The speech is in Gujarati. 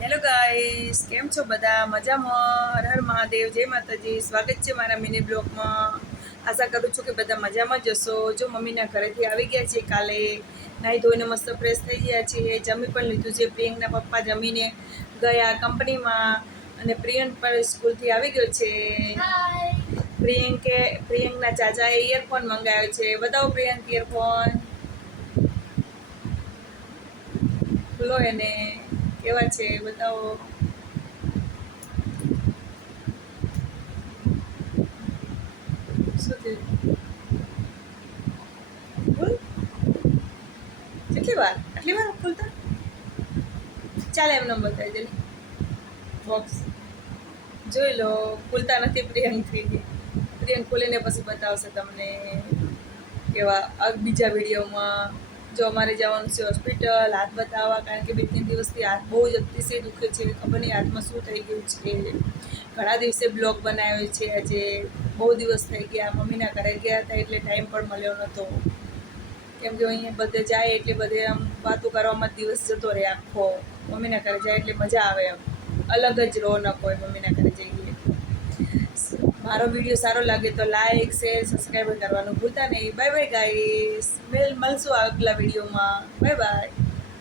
હેલો ગાઈસ, કેમ છો બધા? મજામાં? હર હર મહાદેવ, જય માતાજી. સ્વાગત છે મારા મિની બ્લોગમાં. આશા કરું છું કે બધા મજામાં જ હશો. જો મમ્મીના ઘરેથી આવી ગયા છે કાલે, નાહી ધોઈને મસ્ત ફ્રેશ થઈ ગયા છે, જમી પણ લીધું છે. પ્રિયંકના પપ્પા જમીને ગયા કંપનીમાં અને પ્રિયંક પણ સ્કૂલથી આવી ગયો છે. પ્રિયંકના ચાચાએ ઇયરફોન મંગાવ્યો છે. બતાવો પ્રિયંક ઇયરફોન, ખુલ્લો એને કેવા છે બતાવો. શું થયું? બોલ, કેટલી વાર? આટલી વાર ખોલતા? ચાલે એમને બતાવી દે બોક્સ. જોઈ લો, ખુલતા નથી પ્રિયંકથી. પ્રિયંક ખોલીને પછી બતાવશે તમને કેવા બીજા વિડીયોમાં. જો અમારે જવાનું છે હોસ્પિટલ હાથ બતાવવા, કારણ કે 2-3 દિવસથી હાથ બહુ જ અતિશય દુખે છે. ખબર નહીં હાથમાં શું થઈ ગયું છે. ઘણા દિવસે બ્લોગ બનાવ્યો છે. આજે બહુ દિવસ થઈ ગયા. મમ્મીના ઘરે ગયા હતા એટલે ટાઈમ પણ મળ્યો નહોતો. કેમ કે અહીંયા બધે જાય એટલે બધે આમ વાતો કરવામાં જ દિવસ જતો રહે આખો. મમ્મીના ઘરે જાય એટલે મજા આવે, એમ અલગ જ રોનક હોય મમ્મીના ઘરે જઈએ. મારો વિડીયો સારો લાગે તો લાઈક, શેર, સબસ્ક્રાઈબ કરવાનું ભૂલતા નહીં. બાય બાય ગાઈસ, મળશું આગલા વિડીયોમાં. Bye bye.